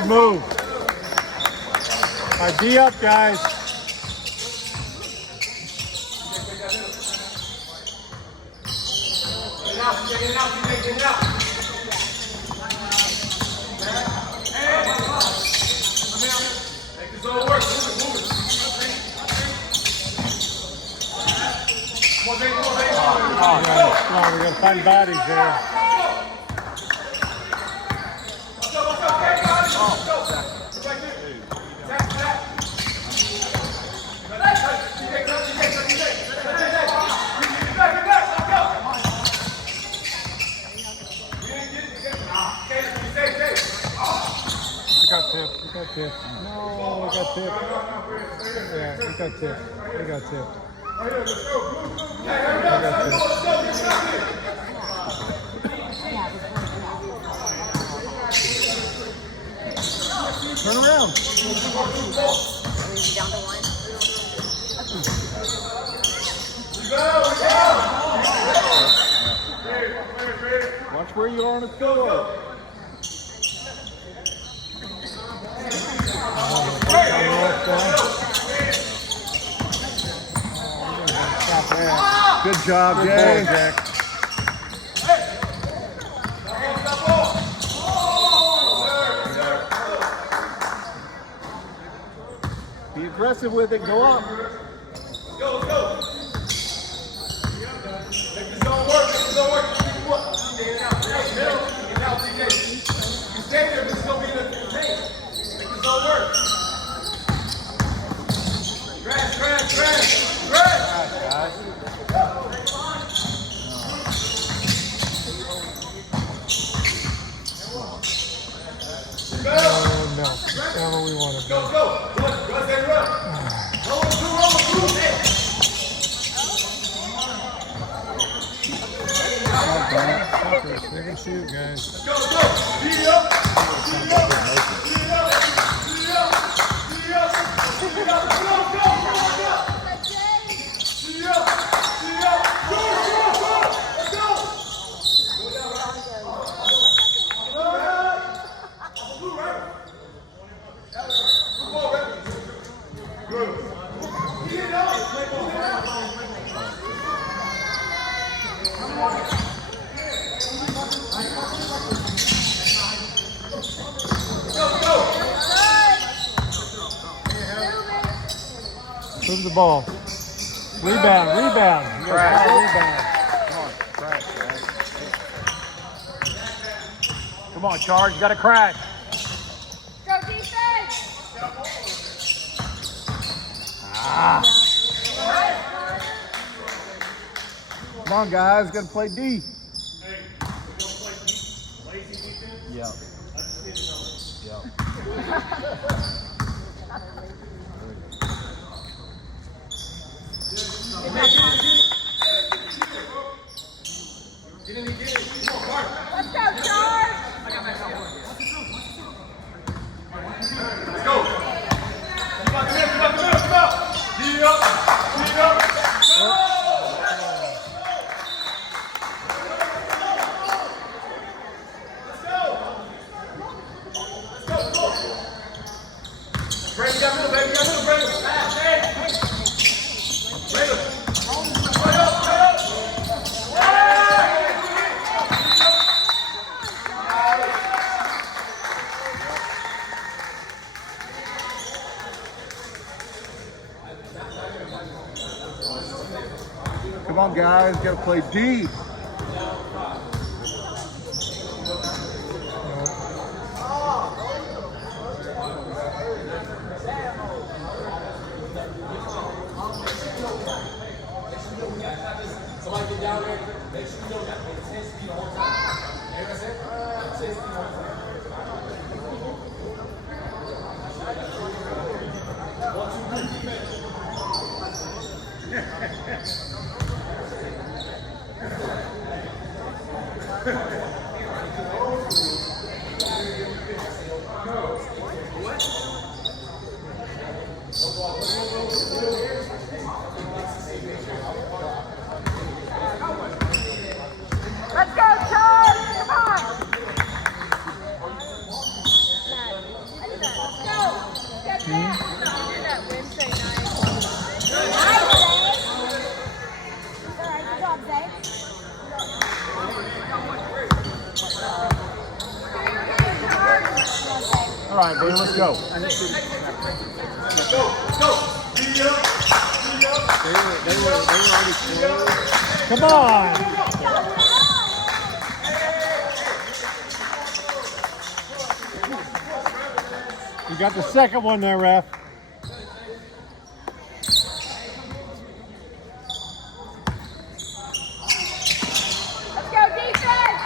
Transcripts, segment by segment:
Good move. All right, D up, guys. Get it out. Make this all work. Move it. Come on, Dave. Come on, we're going to find bodies there. We got tip. No, we got tip. Yeah, we got tip. We got tip. Turn around. Down to one. Watch where you are on the field. Good job, Jay. Jack. Be aggressive with it. Go up. Let's go. Make this all work. Get out, TJ. You stay there, this is going to be the thing. Make this all work. Crash. Oh, no. That's not what we want to do. Go. Run. They can shoot, guys. Go. Beat up. Move the ball. Rebound. You got rebound. Come on, Charge. You got to crash. Go defense! Come on, guys. Got to play D. Yeah. Let's go, Charge! Let's go. Keep up. Beat up. Bring it down, baby. Bring it. Pass, hey. Bring it. Right up. Come on, guys. Got to play D. Somebody get down there. Make sure you don't got 10 speed the whole time. You know what I said? 10 speed the whole time. 1, 2, 3, defense. Let's go, Charge! Come on! right, boy. Let's go. They were already close. Come on. You got the second one there, ref. Let's go defense.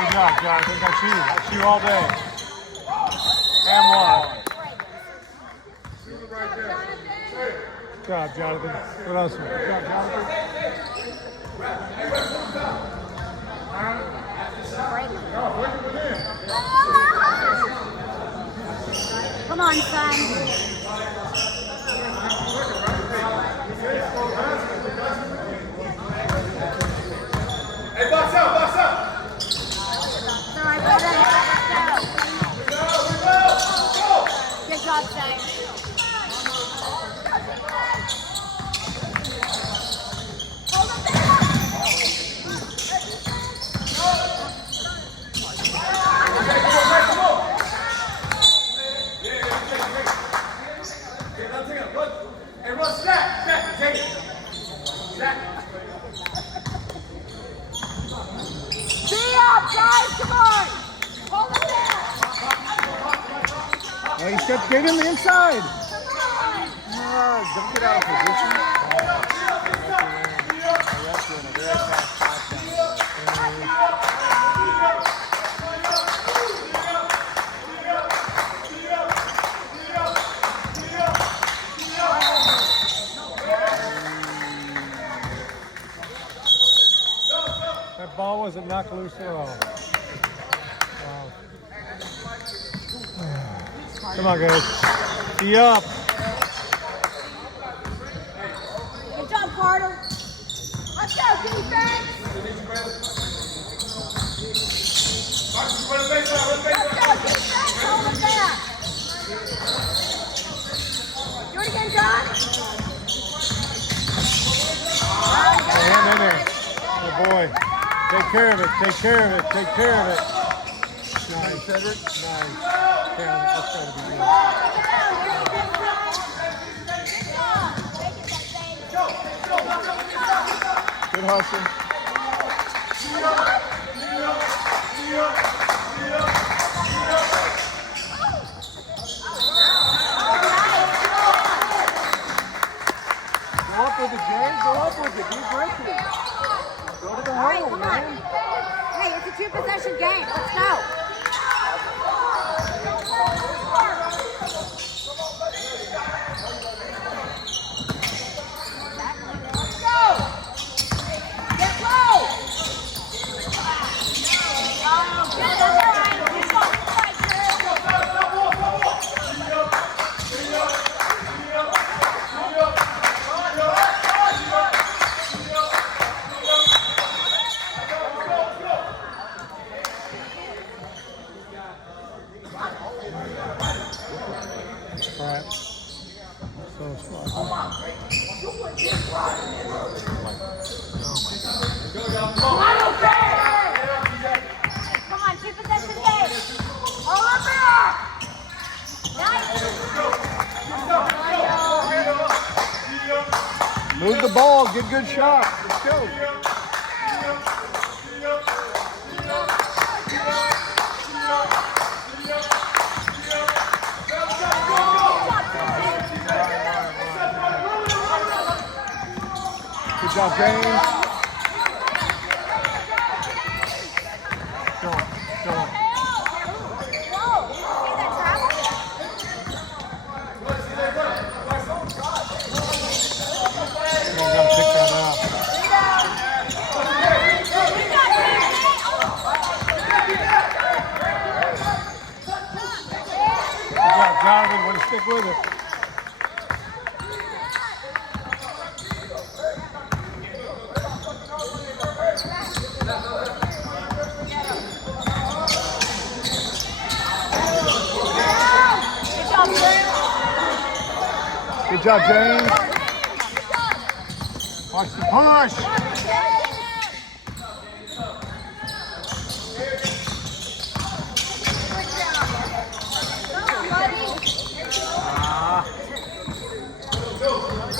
Good job, Jonathan. That's you. That's you all day. And one. Good job, Jonathan. What else? Good job, Jonathan. Come on, son. Hey, box out, box out. Sorry, brother. Good job, son. Hold him back. Hey, run, stack, take it. Stack. Be up, guys. Come on. Hold him down. Oh, you said get in the inside. Don't get out of position. That ball wasn't knocked loose at all. Wow. Come on, guys. Be up. Good job, Carter. Let's go, defense. Let's go, defense. Hold him down. Do it again, John. Hand in there. Good boy. Take care of it. Take care of it. Take care of it. Nice, Cedric. Nice. Count it. That's got to be good. Good hustle. Go up with it, Jay. Go up with it. Be aggressive. Go to the All right, hole, come on. man. Hey, it's a two-possession game. Let's go. Let's go. Get low. Oh, good. That's all right. Keep on. Fight, All right. So smart. Come on, two-possession game. All up there. Nice. Move the ball. Get good shot. Let's go. Good job, James. Good job, James. Watch the push.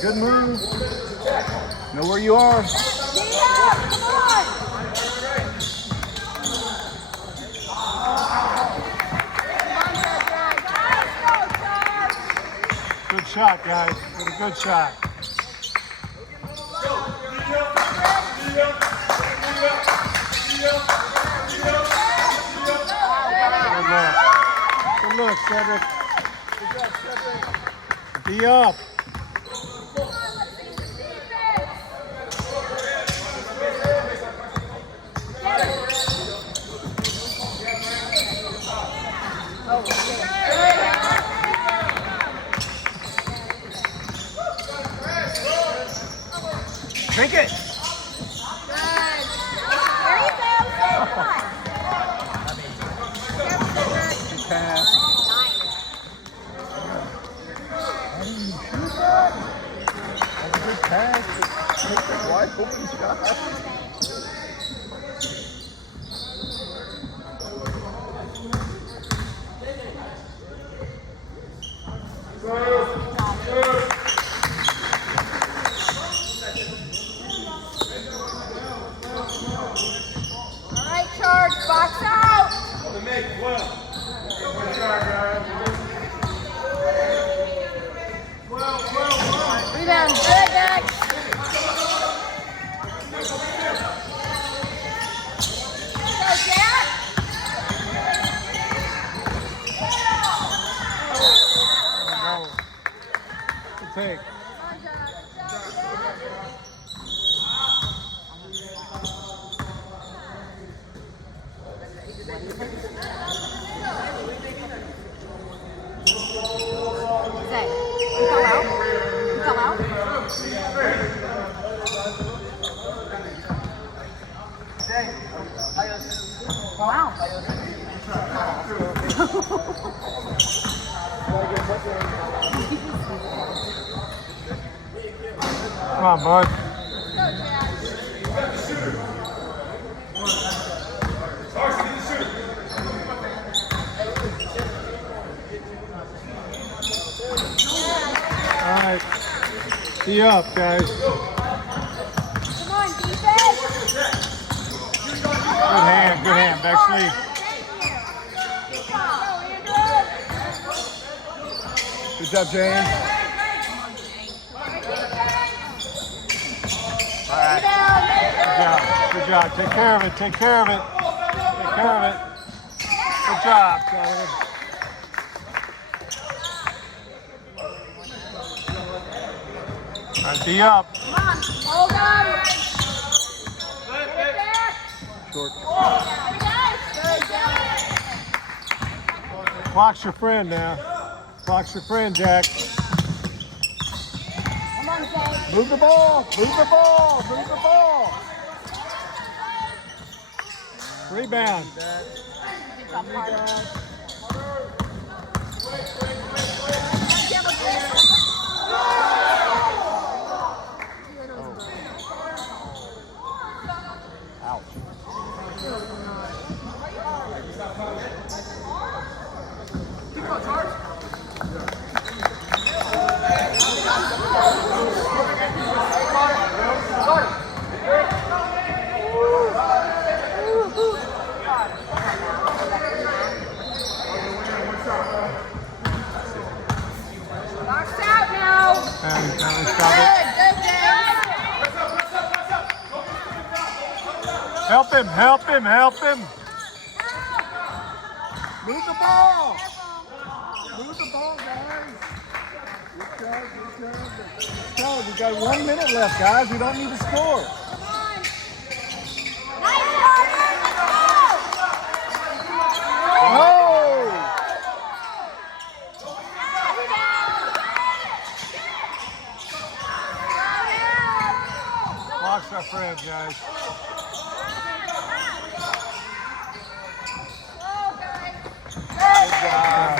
Good move. Know where you are. Good shot, guys. Did a good shot. Good look, Cedric. Be up. Drink it. Good pass. That's a good pass. Take the wide open shot. Rebound, good, Jack. Go, Jack. No. Good take. Zay, you fell out? You fell out? Wow. Come on, bud. All right. Be up, guys. Come on, defense. Good hand, back sleeve. Good job, James. All right. Good job. Take care of it. Take care of it. Take care of it. Good job, Sullivan. All right, be up. Come on, hold on. Get it back. Short. Clock's your friend now. Clock's your friend, Jack. Come on, Zay. Move the ball. Move the ball. Move the ball. Rebound. Good job, Carter. Box out now. And stop it. Good, James. Help him, help him, help him. Move the ball. Move the ball, guys. Good job. Good job. Let's go. We got 1 minute left, guys. We don't need to score. Come on. Nice, Carter. Let's go. Oh! Clock's our friend, guys. Good job.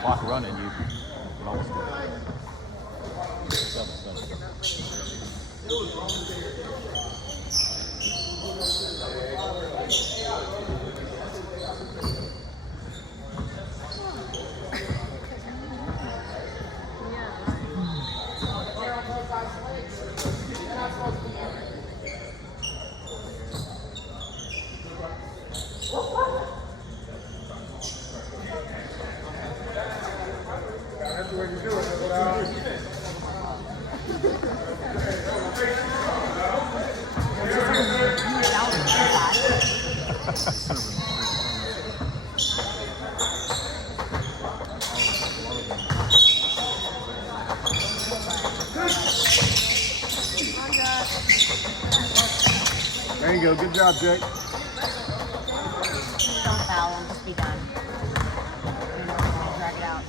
clock running, you can almost do it. 7-7. That's the way you do it. There you go. Good job, Jake. Don't foul him, just be done. Drag it out.